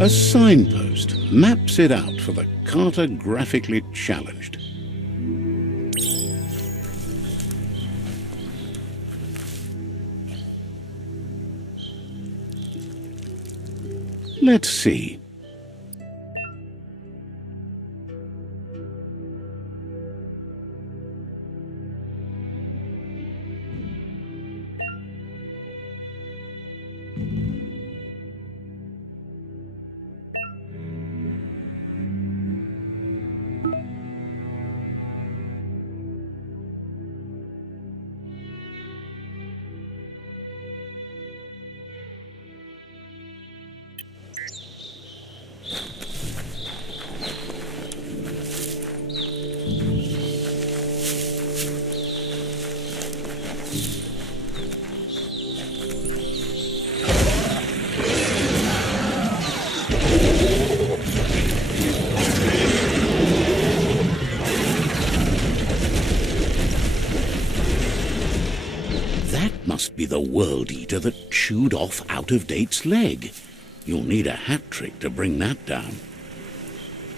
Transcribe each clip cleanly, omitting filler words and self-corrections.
A signpost maps it out for the cartographically challenged. Let's see. Must be the World Eater that chewed off Out-of-Date's leg. You'll need a hat trick to bring that down.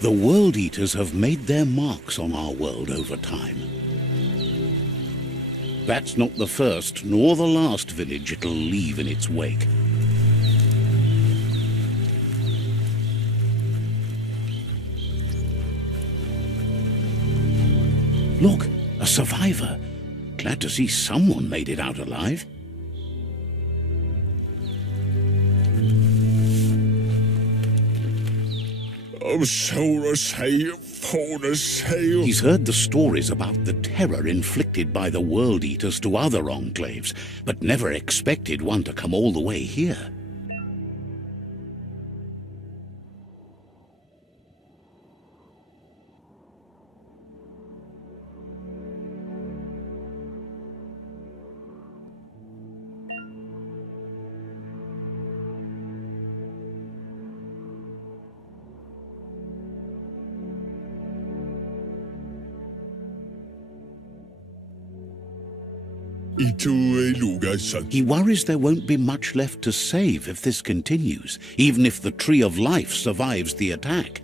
The World Eaters have made their marks on our world over time. That's not the first nor the last village it'll leave in its wake. Look, a survivor. Glad to see someone made it out alive. He's heard the stories about the terror inflicted by the World Eaters to other enclaves, but never expected one to come all the way here. He worries there won't be much left to save if this continues, even if the Tree of Life survives the attack.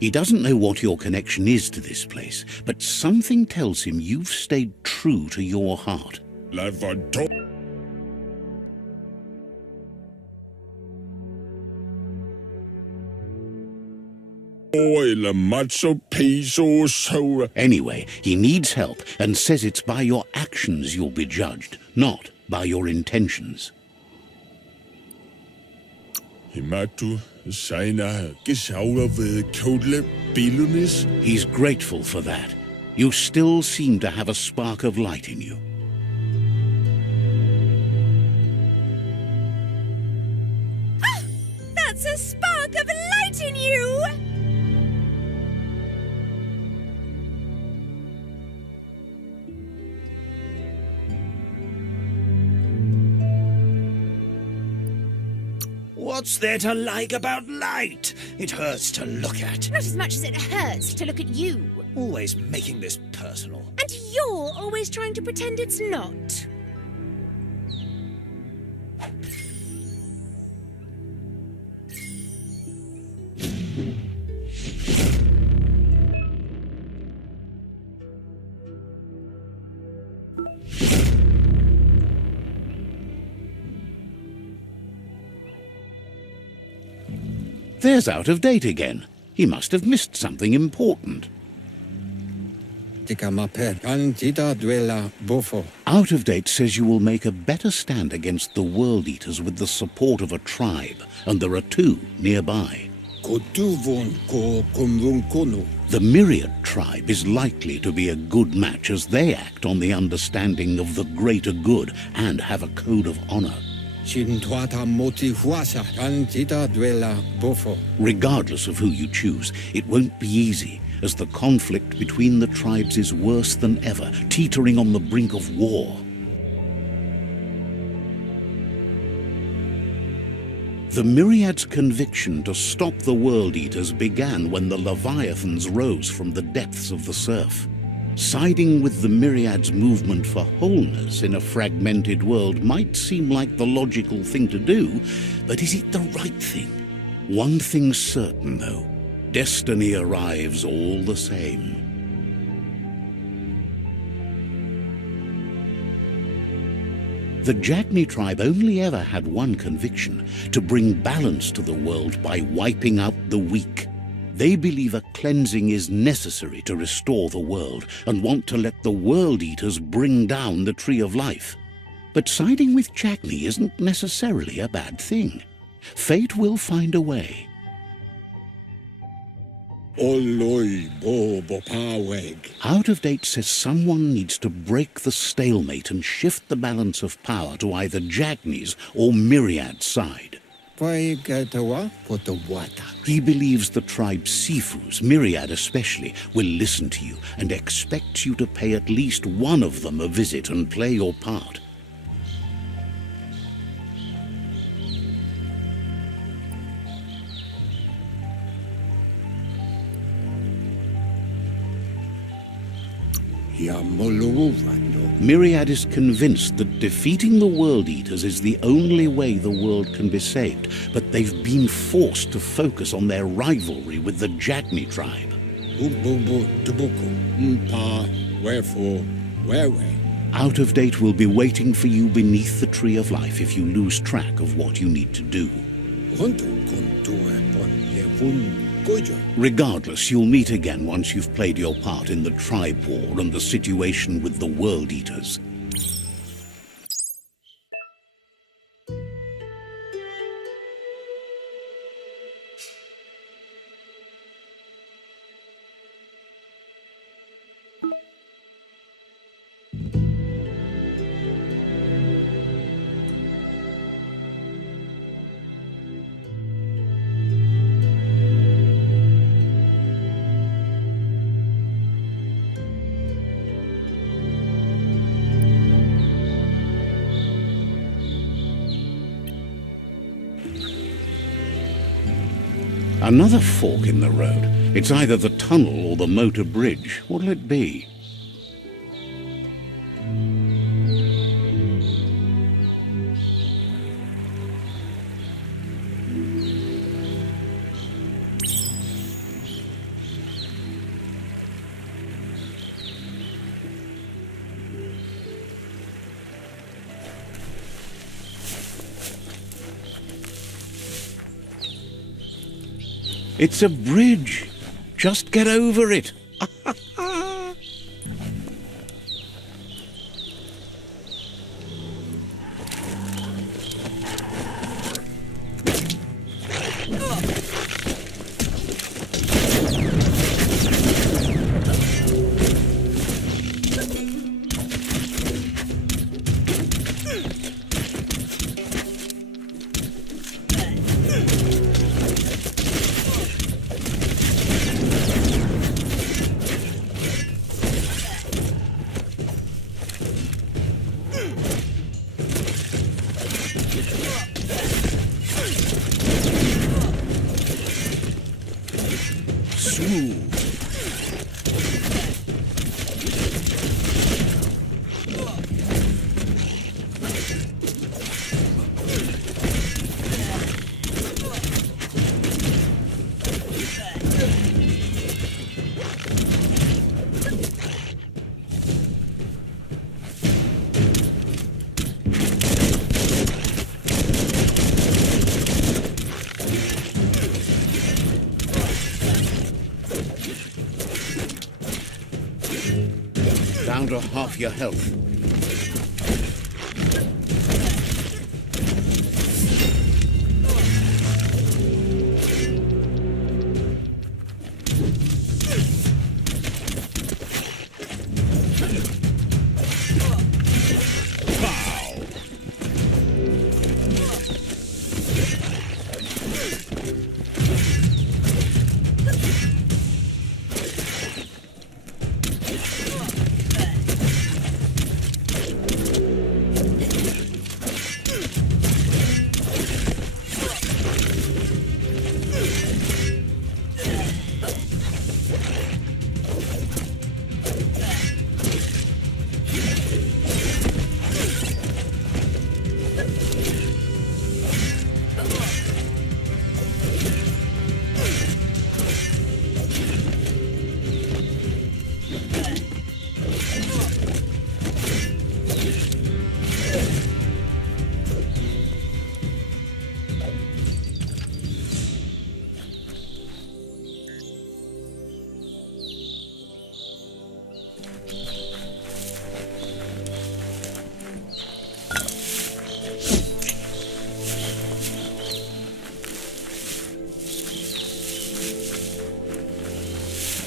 He doesn't know what your connection is to this place, but something tells him you've stayed true to your heart. Anyway, he needs help and says it's by your actions you'll be judged, not by your intentions. He's grateful for that. You still seem to have a spark of light in you. Ah! That's a spark of light in you! What's there to like about light? It hurts to look at. Not as much as it hurts to look at you. Always making this personal. And you're always trying to pretend it's not. There's Out-of-Date again. He must have missed something important. Out-of-Date says you will make a better stand against the World Eaters with the support of a tribe, and there are two nearby. The Myriad tribe is likely to be a good match as they act on the understanding of the greater good and have a code of honor. Regardless of who you choose, it won't be easy, as the conflict between the tribes is worse than ever, teetering on the brink of war. The Myriad's conviction to stop the World Eaters began when the Leviathans rose from the depths of the surf. Siding with the Myriad's movement for wholeness in a fragmented world might seem like the logical thing to do, but is it the right thing? One thing's certain, though. Destiny arrives all the same. The Jagni tribe only ever had one conviction: to bring balance to the world by wiping out the weak. They believe a cleansing is necessary to restore the world and want to let the World Eaters bring down the Tree of Life. But siding with Jagni isn't necessarily a bad thing. Fate will find a way. Out of Date says someone needs to break the stalemate and shift the balance of power to either Jagni's or Myriad's side. He believes the tribe's Sifus, Myriad especially, will listen to you and expects you to pay at least one of them a visit and play your part. Myriad is convinced that defeating the World Eaters is the only way the world can be saved, but they've been forced to focus on their rivalry with the Jagni tribe. Out of Date will be waiting for you beneath the Tree of Life if you lose track of what you need to do. Regardless, you'll meet again once you've played your part in the tribe war and the situation with the World Eaters. Another fork in the road. It's either the tunnel or the motor bridge. What'll it be? It's a bridge. Just get over it. Down to half your health.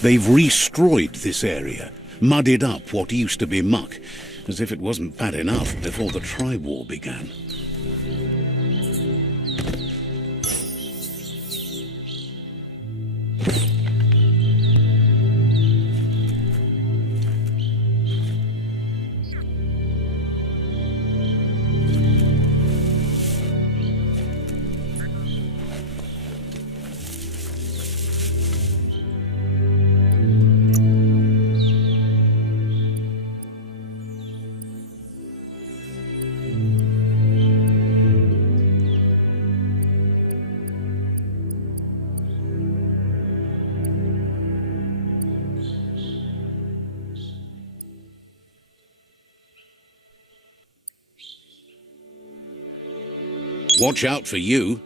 They've destroyed this area, muddied up what used to be muck, as if it wasn't bad enough before the tribe war began. Watch out for you.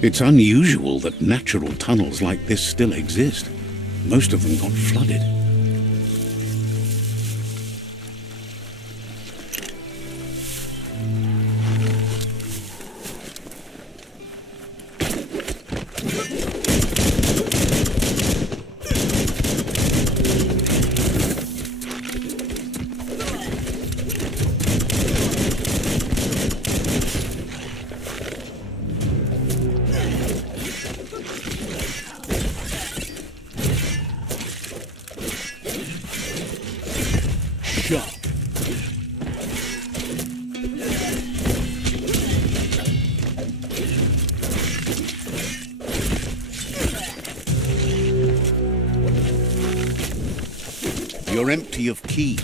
It's unusual that natural tunnels like this still exist. Most of them got flooded. You're empty of key.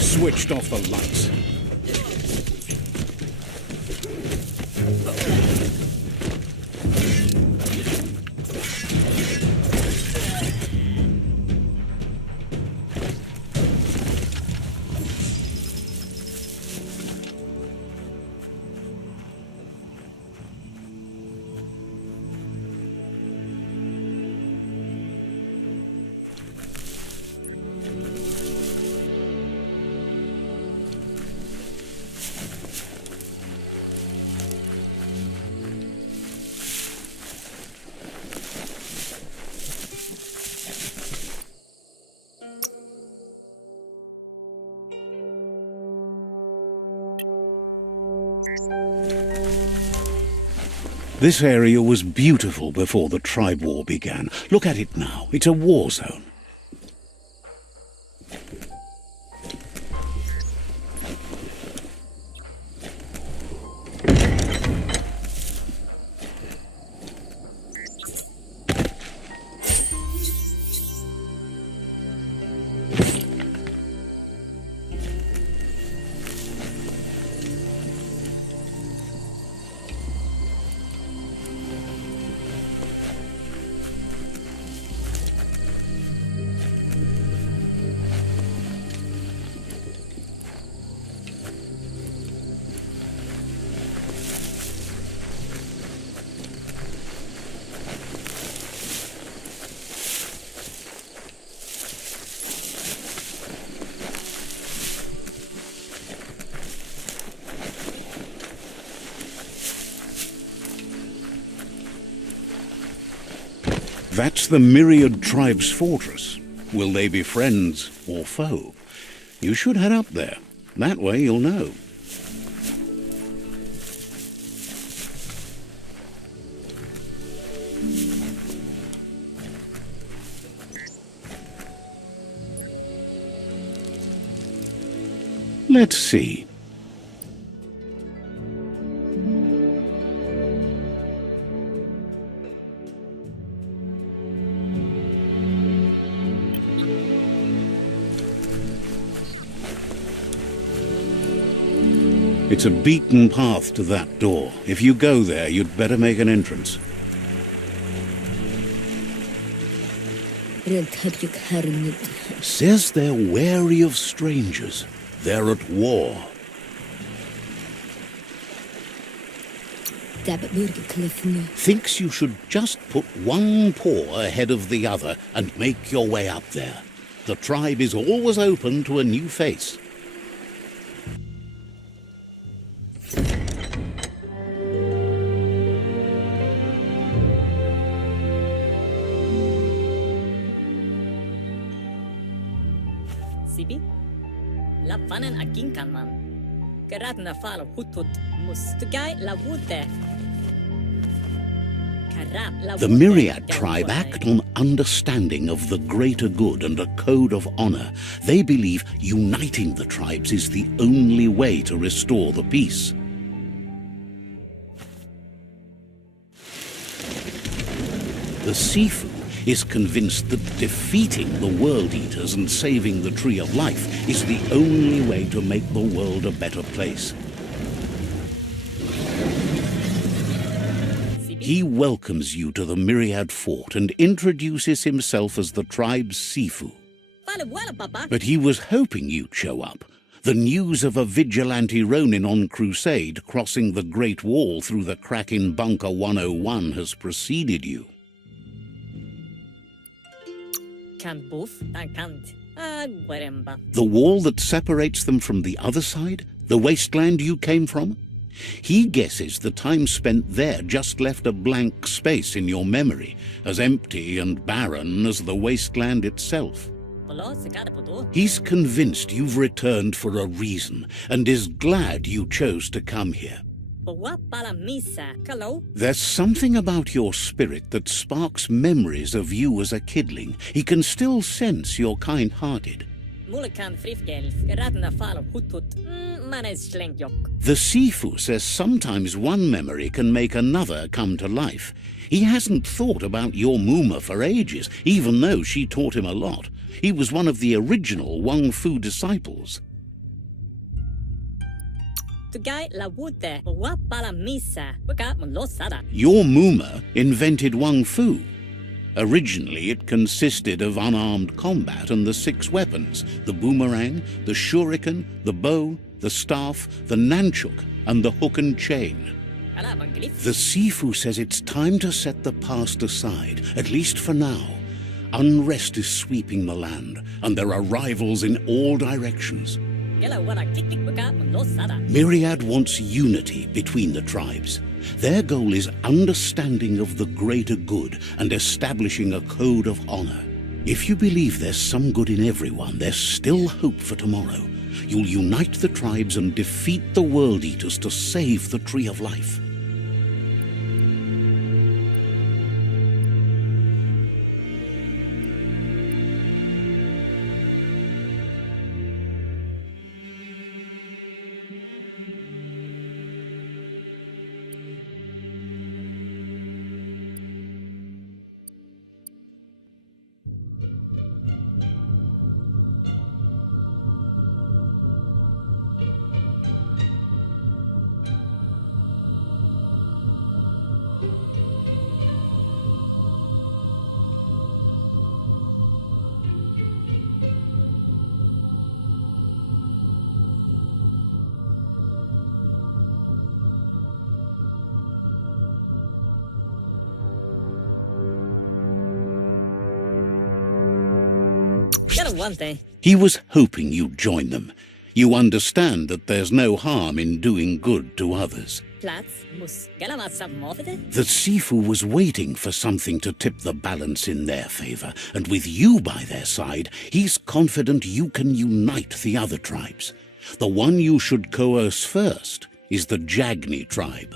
Switched off the lights. This area was beautiful before the tribe war began. Look at it now. It's a war zone. That's the Myriad Tribe's fortress. Will they be friends or foe? You should head up there. That way you'll know. Let's see. It's a beaten path to that door. If you go there, you'd better make an entrance. Says they're wary of strangers. They're at war. Thinks you should just put one paw ahead of the other and make your way up there. The tribe is always open to a new face. Sibi? La panen aginkan man. Gerat na fal hutut mustugai la wute. The Myriad tribe act on understanding of the greater good and a code of honor. They believe uniting the tribes is the only way to restore the peace. The Sifu is convinced that defeating the World Eaters and saving the Tree of Life is the only way to make the world a better place. He welcomes you to the Myriad Fort and introduces himself as the tribe's Sifu. But he was hoping you'd show up. The news of a vigilante Ronin on crusade crossing the Great Wall through the crack in Bunker 101 has preceded you. The wall that separates them from the other side? The wasteland you came from? He guesses the time spent there just left a blank space in your memory, as empty and barren as the wasteland itself. He's convinced you've returned for a reason, and is glad you chose to come here. There's something about your spirit that sparks memories of you as a kidling. He can still sense you're kind-hearted. The Sifu says sometimes one memory can make another come to life. He hasn't thought about your Muma for ages, even though she taught him a lot. He was one of the original Wang Fu disciples. Your Muma invented Wang Fu. Originally, it consisted of unarmed combat and the 6 weapons: the boomerang, the shuriken, the bow, the staff, the nunchuk, and the hook and chain. The Sifu says it's time to set the past aside, at least for now. Unrest is sweeping the land, and there are rivals in all directions. Myriad wants unity between the tribes. Their goal is understanding of the greater good and establishing a code of honor. If you believe there's some good in everyone, there's still hope for tomorrow. You'll unite the tribes and defeat the World Eaters to save the Tree of Life. He was hoping you'd join them. You understand that there's no harm in doing good to others. The Sifu was waiting for something to tip the balance in their favor, and with you by their side, he's confident you can unite the other tribes. The one you should coerce first is the Jagni tribe.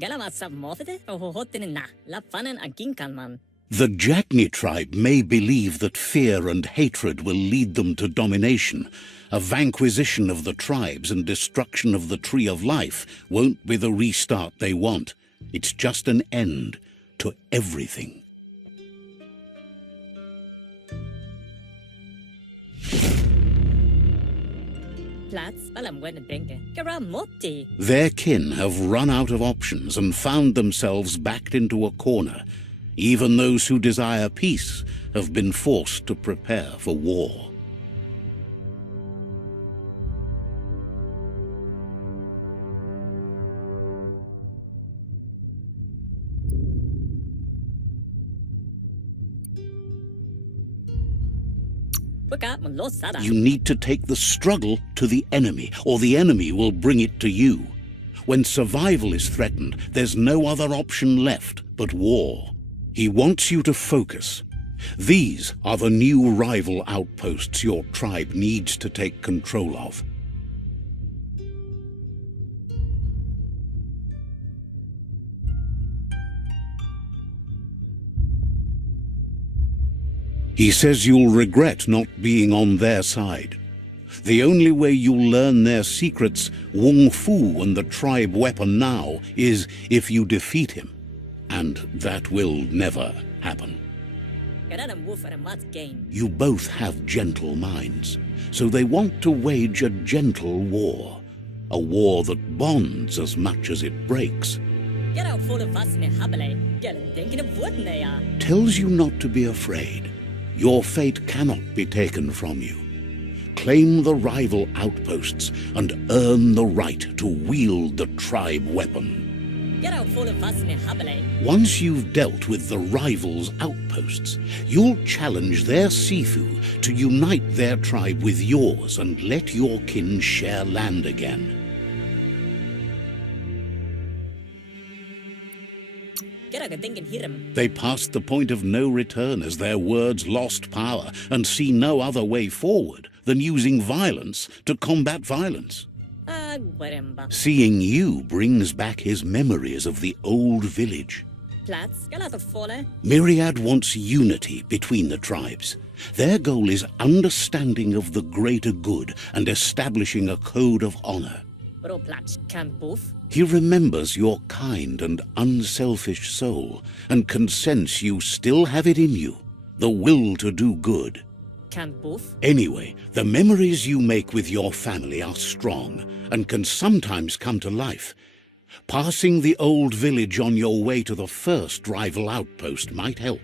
The Jagni tribe may believe that fear and hatred will lead them to domination. A vanquisition of the tribes and destruction of the Tree of Life won't be the restart they want. It's just an end to everything. Plats, valam gwena drinke. Kara motti. Their kin have run out of options and found themselves backed into a corner. Even those who desire peace have been forced to prepare for war. You need to take the struggle to the enemy, or the enemy will bring it to you. When survival is threatened, there's no other option left but war. He wants you to focus. These are the new rival outposts your tribe needs to take control of. He says you'll regret not being on their side. The only way you'll learn their secrets, Wung Fu and the tribe weapon now, is if you defeat him. And that will never happen. You both have gentle minds, so they want to wage a gentle war. A war that bonds as much as it breaks. Tells you not to be afraid. Your fate cannot be taken from you. Claim the rival outposts and earn the right to wield the tribe weapon. Once you've dealt with the rivals' outposts, you'll challenge their Sifu to unite their tribe with yours and let your kin share land again. They passed the point of no return as their words lost power and see no other way forward than using violence to combat violence. Seeing you brings back his memories of the old village. Myriad wants unity between the tribes. Their goal is understanding of the greater good and establishing a code of honor. He remembers your kind and unselfish soul and can sense you still have it in you, the will to do good. Anyway, the memories you make with your family are strong and can sometimes come to life. Passing the old village on your way to the first rival outpost might help.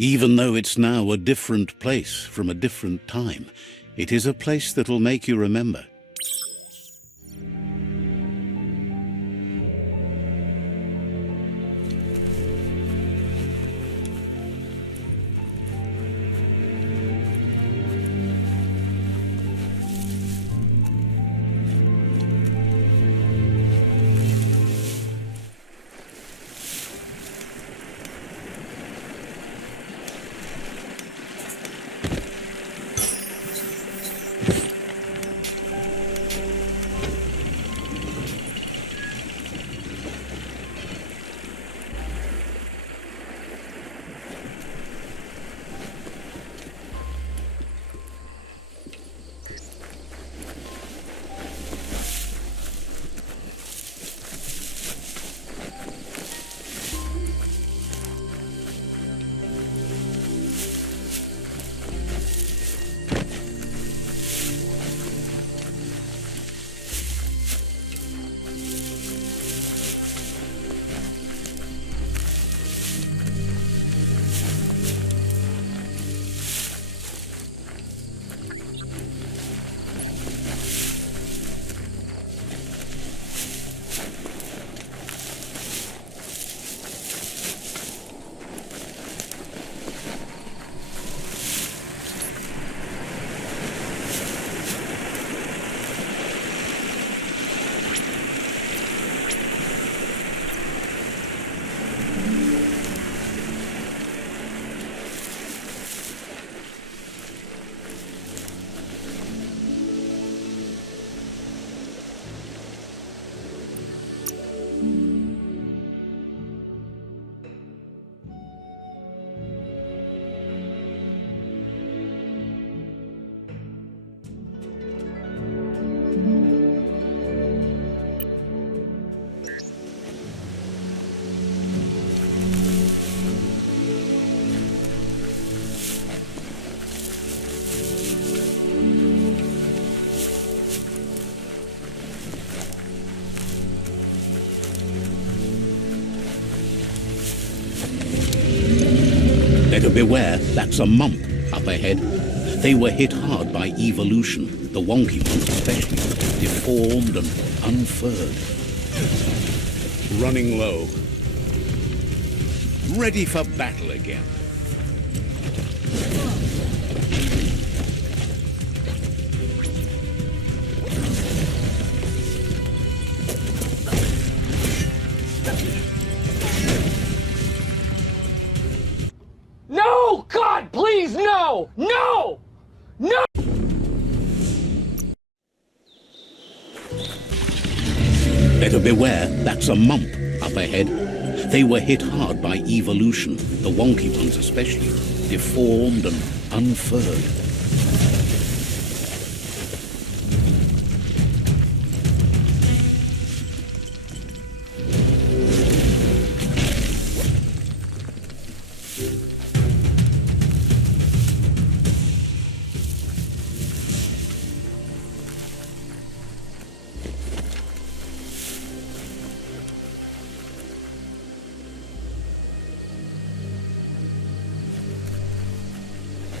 Even though it's now a different place from a different time, it is a place that'll make you remember. Better beware, that's a mump up ahead. They were hit hard by evolution, the wonky ones especially, deformed and unfurred. Running low. Ready for battle again. No! God, please, no! No! No! Better beware, that's a mump up ahead. They were hit hard by evolution, the wonky ones especially, deformed and unfurred.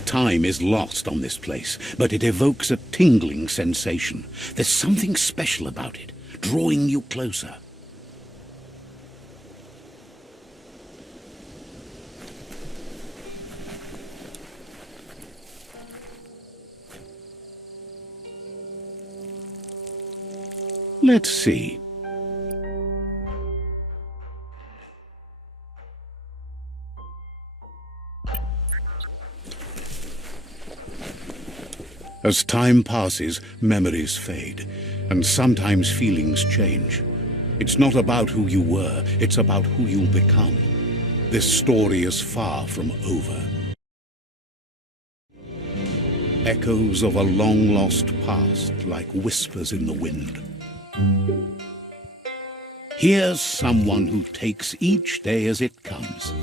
Time is lost on this place, but it evokes a tingling sensation. There's something special about it, drawing you closer. Let's see. As time passes, memories fade, and sometimes feelings change. It's not about who you were, it's about who you'll become. This story is far from over. Echoes of a long-lost past, like whispers in the wind. Here's someone who takes each day as it comes.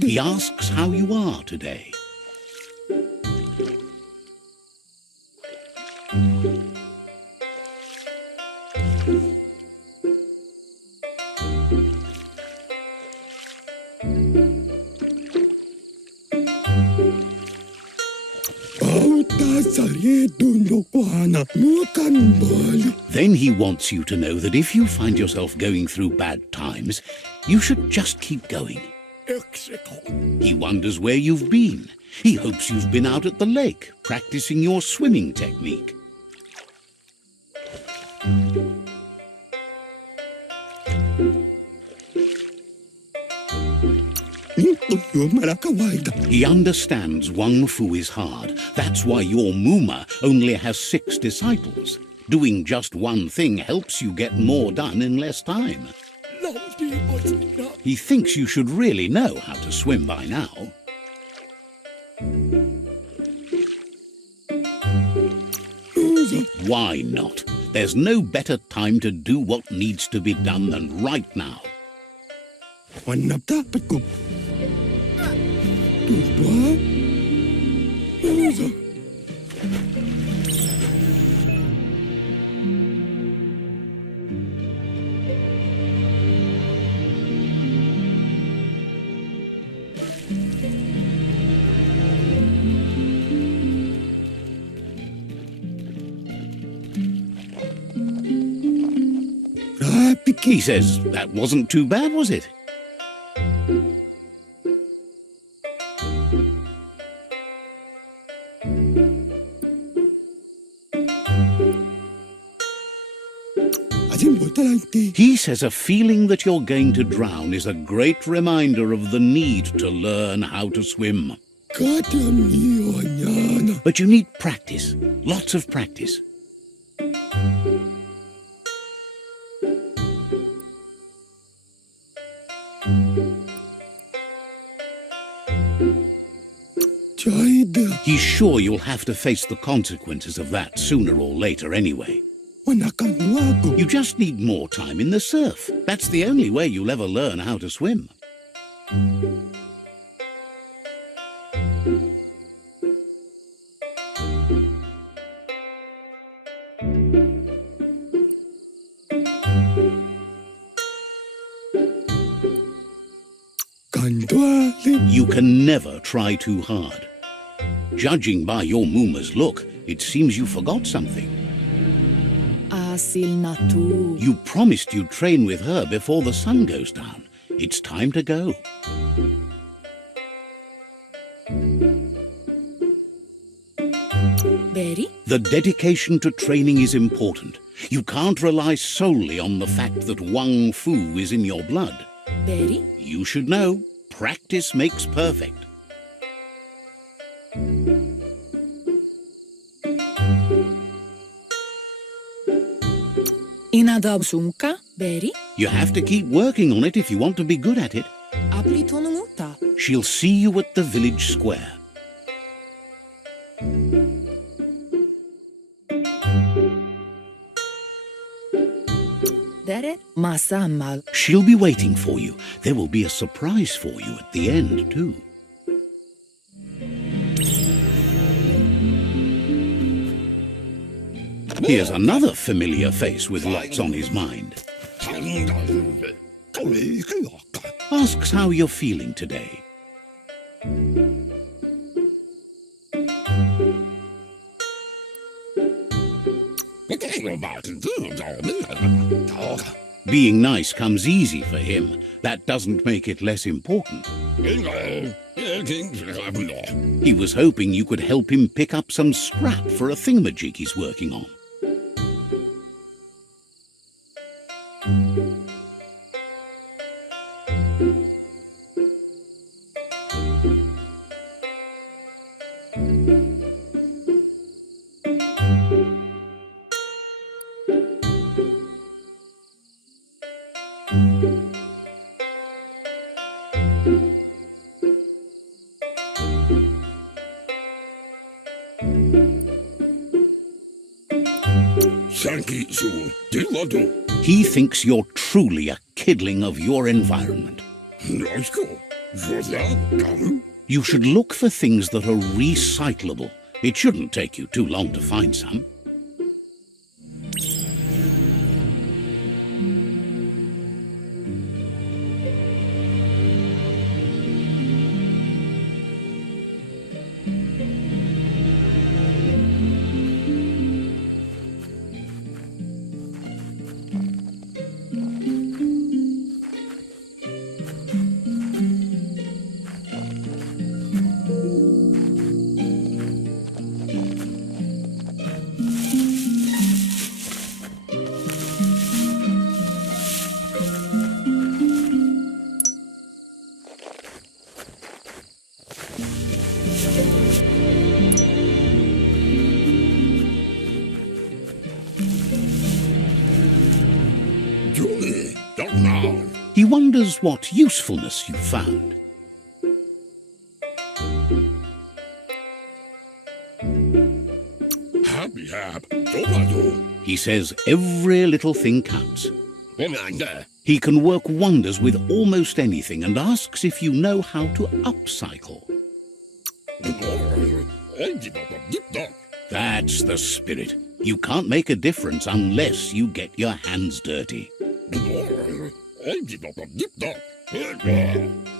He asks how you are today. Then he wants you to know that if you find yourself going through bad times, you should just keep going. He wonders where you've been. He hopes you've been out at the lake, practicing your swimming technique. He understands Wang Fu is hard. That's why your Muma only has 6 disciples. Doing just one thing helps you get more done in less time. He thinks you should really know how to swim by now. Why not? There's no better time to do what needs to be done than right now. He says that wasn't too bad, was it? He says a feeling that you're going to drown is a great reminder of the need to learn how to swim. But you need practice, lots of practice. He's sure you'll have to face the consequences of that sooner or later anyway. You just need more time in the surf. That's the only way you'll ever learn how to swim. You can never try too hard. Judging by your Mooma's look, it seems you forgot something. Asil natu. You promised you'd train with her before the sun goes down. It's time to go. Berry? The dedication to training is important. You can't rely solely on the fact that Wang Fu is in your blood. Berry? You should know, practice makes perfect. Inadab sunka? Berry? You have to keep working on it if you want to be good at it. Apli tonumuta. She'll see you at the village square. Dere? Masamal. She'll be waiting for you. There will be a surprise for you at the end, too. Here's another familiar face with lots on his mind. Asks how you're feeling today. Being nice comes easy for him. That doesn't make it less important. He was hoping you could help him pick up some scrap for a thingamajig he's working on. He thinks you're truly a kidling of your environment. You should look for things that are recyclable. It shouldn't take you too long to find some. He wonders what usefulness you've found. He says every little thing counts. He can work wonders with almost anything and asks if you know how to upcycle. That's the spirit. You can't make a difference unless you get your hands dirty.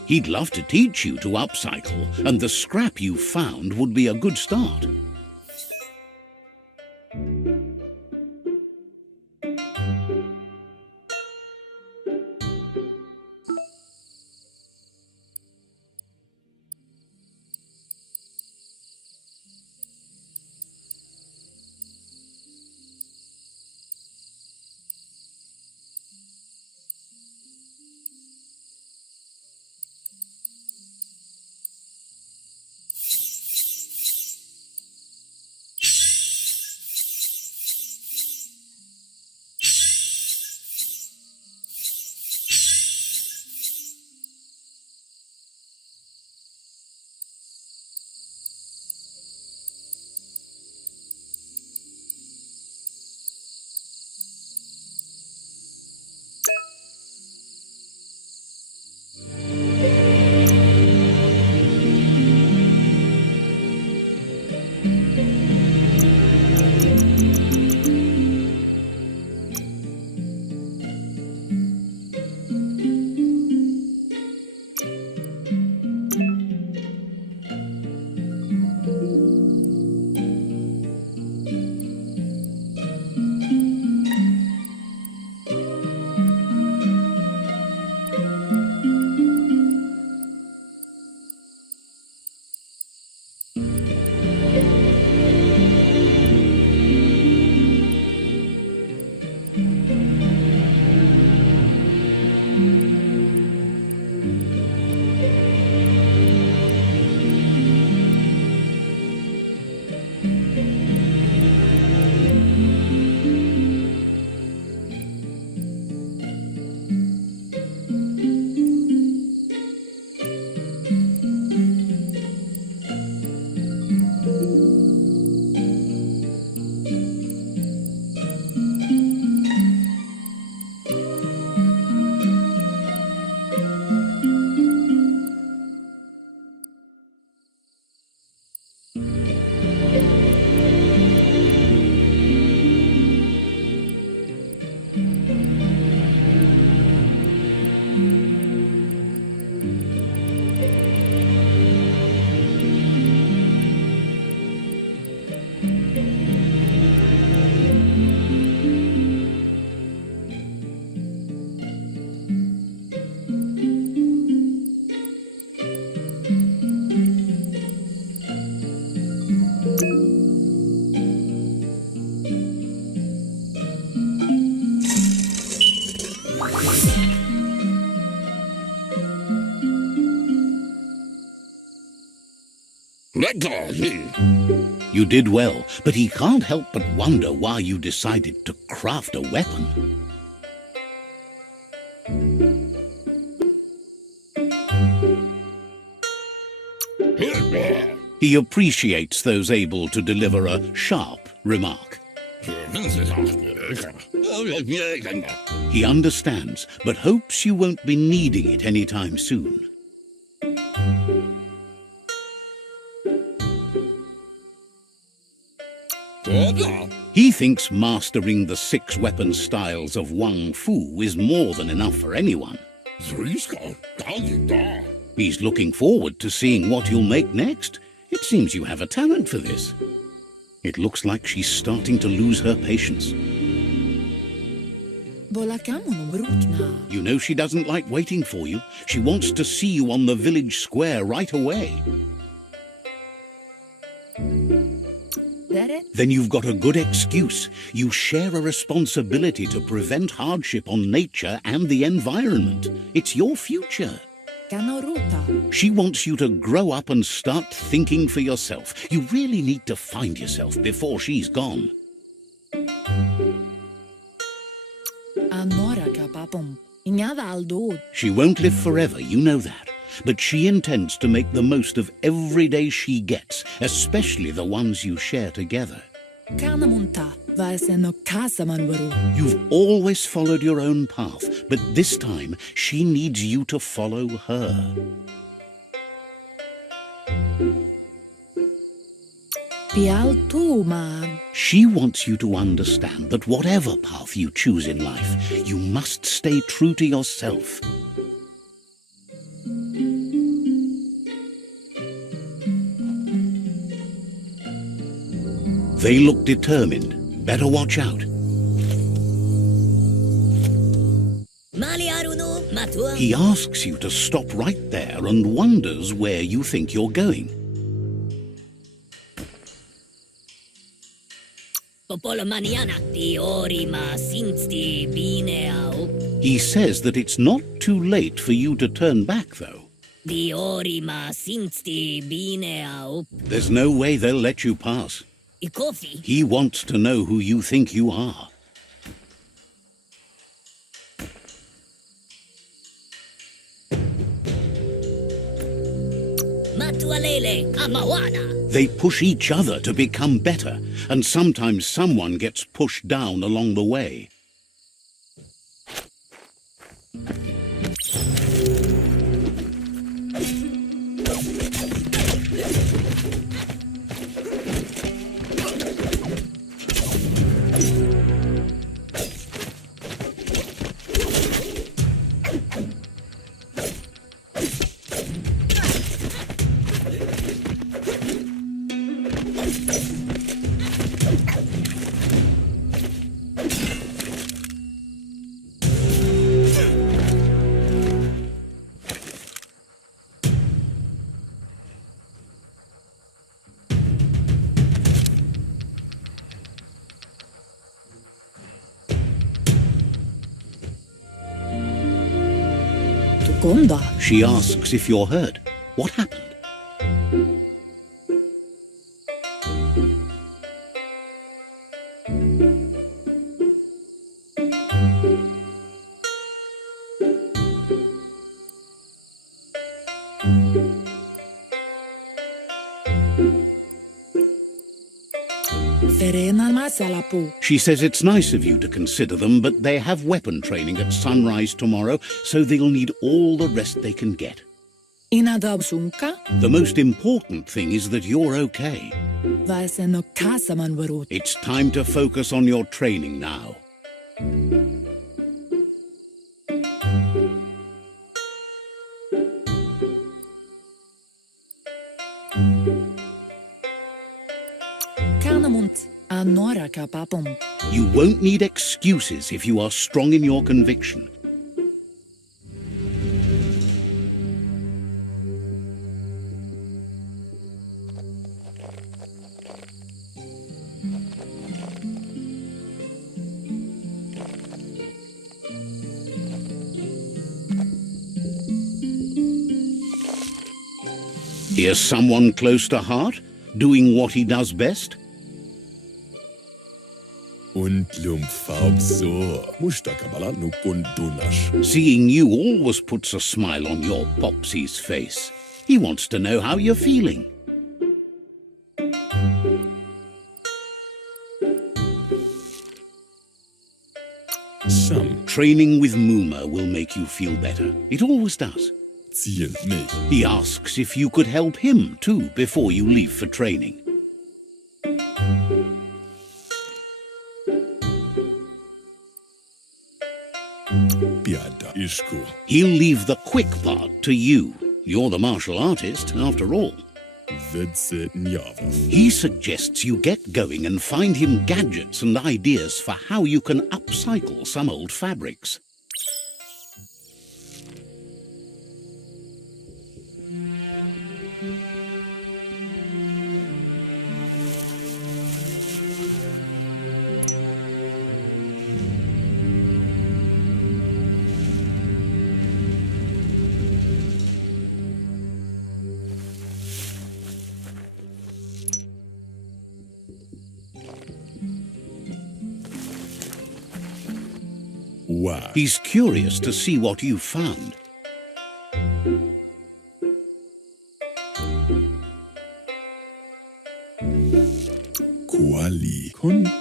He'd love to teach you to upcycle, and the scrap you found would be a good start. You did well, but he can't help but wonder why you decided to craft a weapon. He appreciates those able to deliver a sharp remark. He understands, but hopes you won't be needing it anytime soon. He thinks mastering the 6 weapon styles of Wang Fu is more than enough for anyone. He's looking forward to seeing what you'll make next. It seems you have a talent for this. It looks like she's starting to lose her patience. You know she doesn't like waiting for you. She wants to see you on the village square right away. Then you've got a good excuse. You share a responsibility to prevent hardship on nature and the environment. It's your future. She wants you to grow up and start thinking for yourself. You really need to find yourself before she's gone. She won't live forever, you know that. But she intends to make the most of every day she gets, especially the ones you share together. You've always followed your own path, but this time she needs you to follow her. She wants you to understand that whatever path you choose in life, you must stay true to yourself. They look determined. Better watch out. He asks you to stop right there and wonders where you think you're going. He says that it's not too late for you to turn back, though. There's no way they'll let you pass. He wants to know who you think you are. They push each other to become better, and sometimes someone gets pushed down along the way. She asks if you're hurt. What happened? She says it's nice of you to consider them, but they have weapon training at sunrise tomorrow, so they'll need all the rest they can get. The most important thing is that you're okay. It's time to focus on your training now. You won't need excuses if you are strong in your conviction. Here's someone close to heart, doing what he does best. Seeing you always puts a smile on your Popsy's face. He wants to know how you're feeling. Training with Muma will make you feel better. It always does. He asks if you could help him too before you leave for training. He'll leave the quick part to you. You're the martial artist, after all. He suggests you get going and find him gadgets and ideas for how you can upcycle some old fabrics. Wow. He's curious to see what you've found.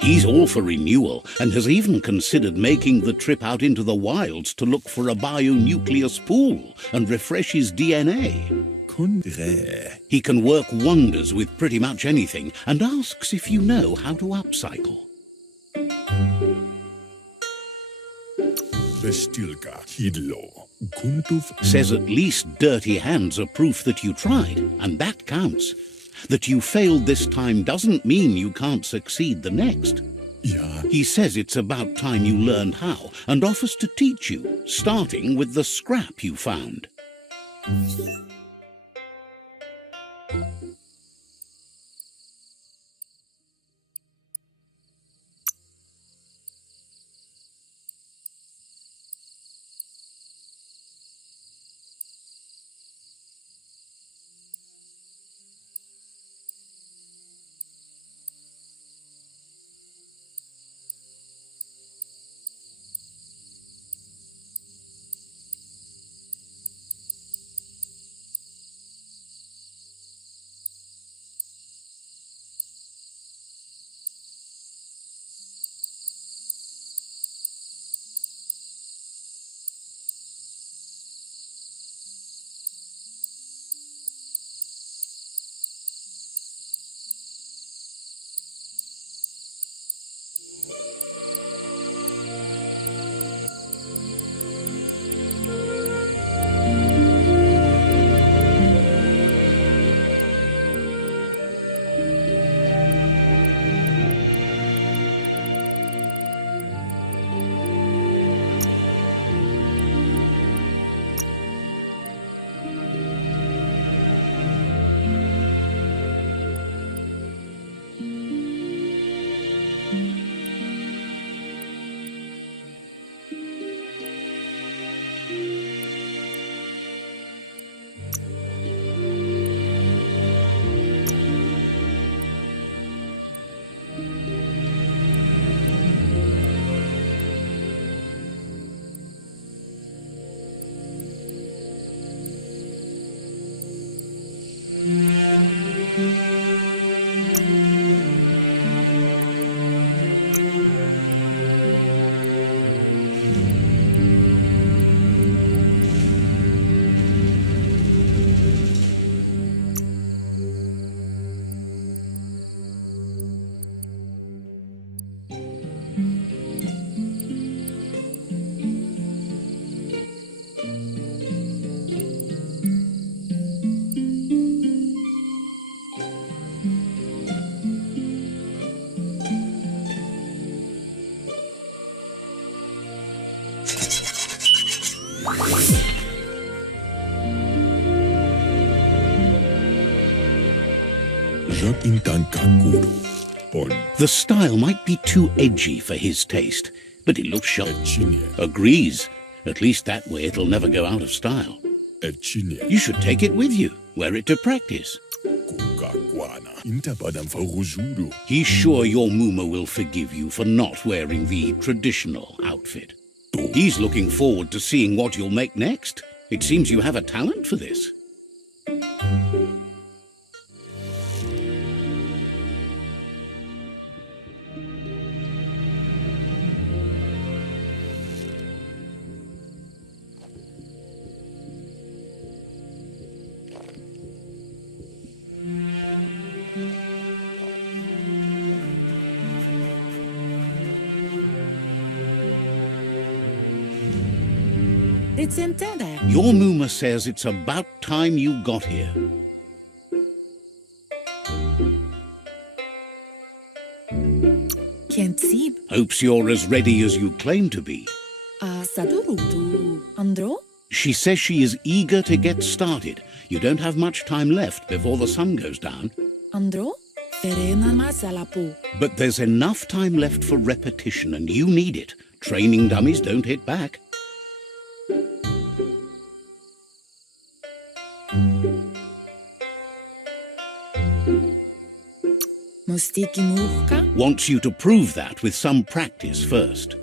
He's all for renewal and has even considered making the trip out into the wilds to look for a bionucleus pool and refresh his DNA. He can work wonders with pretty much anything and asks if you know how to upcycle. Says at least dirty hands are proof that you tried, and that counts. That you failed this time doesn't mean you can't succeed the next. He says it's about time you learned how, and offers to teach you, starting with the scrap you found. The style might be too edgy for his taste, but it looks sharp. Agrees. At least that way it'll never go out of style. Etchinia. You should take it with you, wear it to practice. Kukakwana. Intabadam Farujudo. He's sure your Muma will forgive you for not wearing the traditional outfit. He's looking forward to seeing what you'll make next. It seems you have a talent for this. It's intended. Your Muma says it's about time you got here. Can't see. Hopes you're as ready as you claim to be. Saturutu. Andro? She says she is eager to get started. You don't have much time left before the sun goes down. Andro? Ferena masalapu. But there's enough time left for repetition, and you need it. Training dummies don't hit back. Mustiki muhka? Wants you to prove that with some practice first.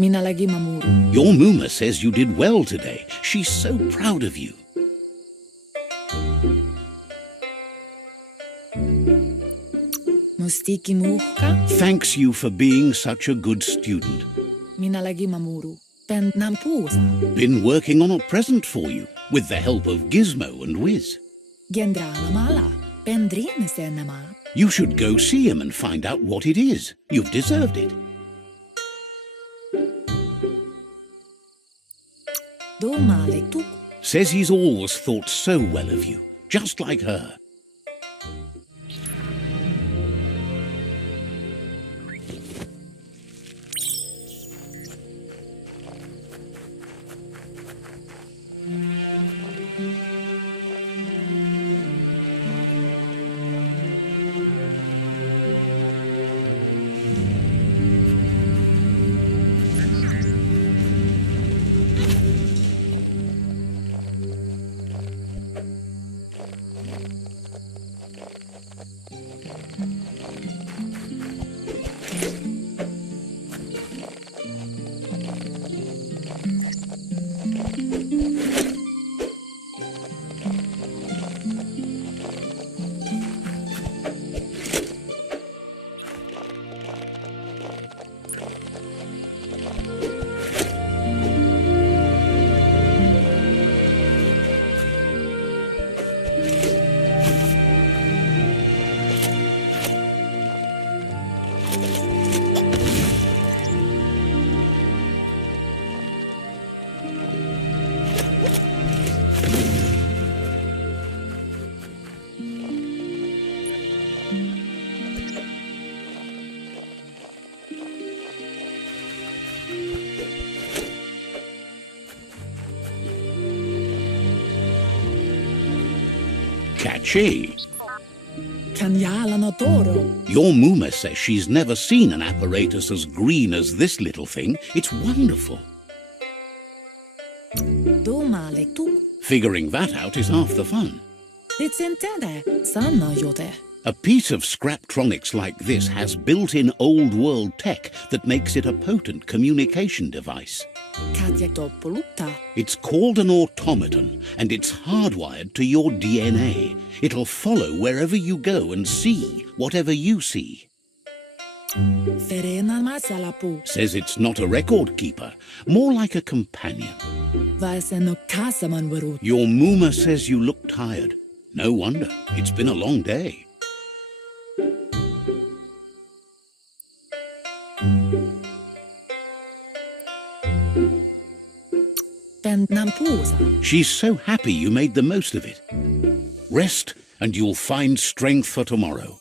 Minalagi mamuru. Your Muma says you did well today. She's so proud of you. Mustiki muhka? Thanks you for being such a good student. Minalagi mamuru. Pen nampusa. Been working on a present for you, with the help of Gizmo and Wiz. Gendrana mala. Pendrine senema. You should go see him and find out what it is. You've deserved it. Do male tuk. Says he's always thought so well of you, just like her. Catchy. Kanyala no toro. Your Muma says she's never seen an apparatus as green as this little thing. It's wonderful. Do male tuk. Figuring that out is half the fun. It's intended. Sana yote. A piece of Scraptronics like this has built-in old-world tech that makes it a potent communication device. Katya topoluta. It's called an automaton, and it's hardwired to your DNA. It'll follow wherever you go and see whatever you see. Ferena masalapu. Says it's not a record keeper, more like a companion. Vaseno kasaman waru. Your Muma says you look tired. No wonder. It's been a long day. Sen nampusa. She's so happy you made the most of it. Rest, and you'll find strength for tomorrow.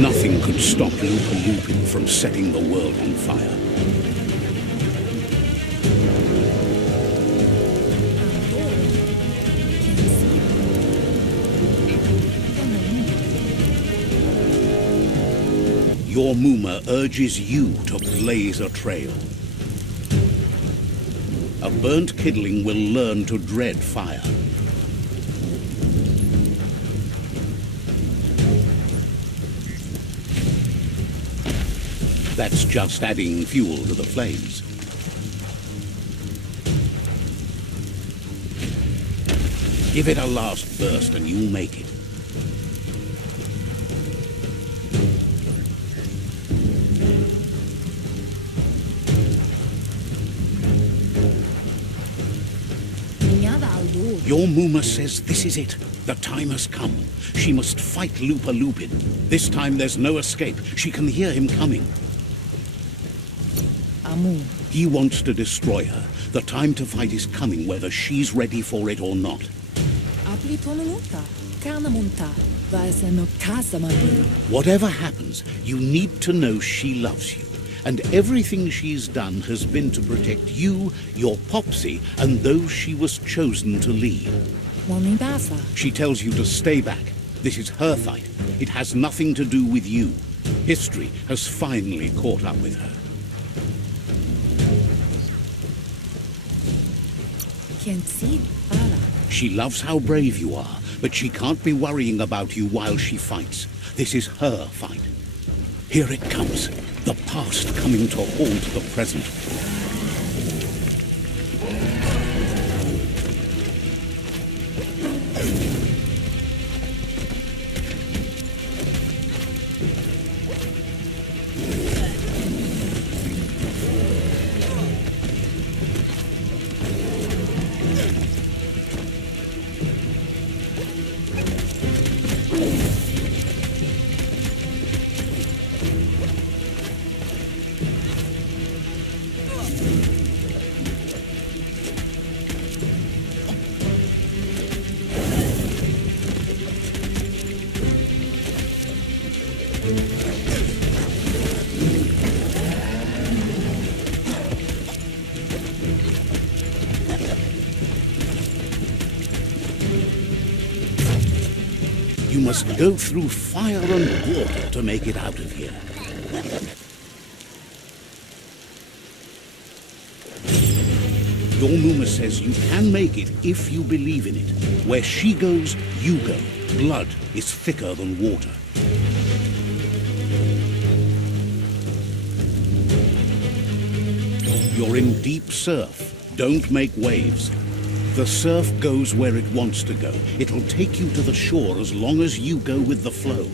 Nothing could stop Lupin from setting the world on fire. Your Muma urges you to blaze a trail. A burnt kidling will learn to dread fire. That's just adding fuel to the flames. Give it a last burst and you'll make it. Your Muma says this is it. The time has come. She must fight Lupin. This time there's no escape. She can hear him coming. Amu. He wants to destroy her. The time to fight is coming, whether she's ready for it or not. Apli tonuluta. Kanamunta. Vaiseno kasaman waruta. Whatever happens, you need to know she loves you. And everything she's done has been to protect you, your Popsy, and those she was chosen to lead. Wamibasa. She tells you to stay back. This is her fight. It has nothing to do with you. History has finally caught up with her. Can't see. Ala. She loves how brave you are, but she can't be worrying about you while she fights. This is her fight. Here it comes. The past coming to haunt the present. You must go through fire and water to make it out of here. Your Muma says you can make it if you believe in it. Where she goes, you go. Blood is thicker than water. You're in deep surf. Don't make waves. The surf goes where it wants to go. It'll take you to the shore as long as you go with the flow.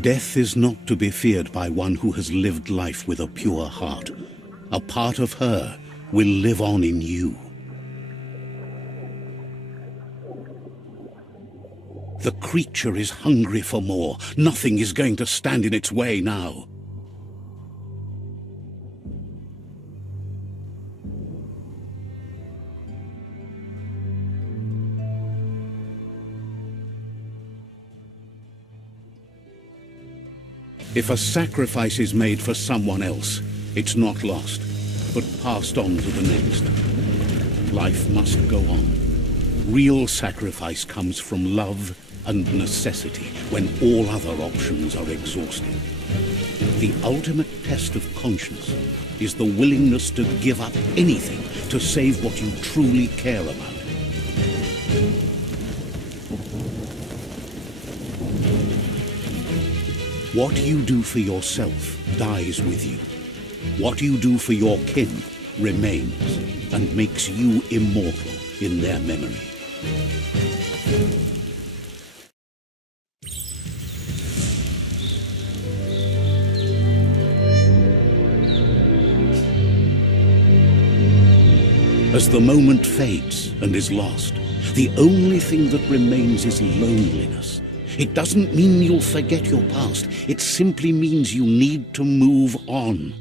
Death is not to be feared by one who has lived life with a pure heart. A part of her will live on in you. The creature is hungry for more. Nothing is going to stand in its way now. If a sacrifice is made for someone else, it's not lost, but passed on to the next. Life must go on. Real sacrifice comes from love and necessity when all other options are exhausted. The ultimate test of conscience is the willingness to give up anything to save what you truly care about. What you do for yourself dies with you. What you do for your kin remains and makes you immortal in their memory. As the moment fades and is lost, the only thing that remains is loneliness. It doesn't mean you'll forget your past. It simply means you need to move on.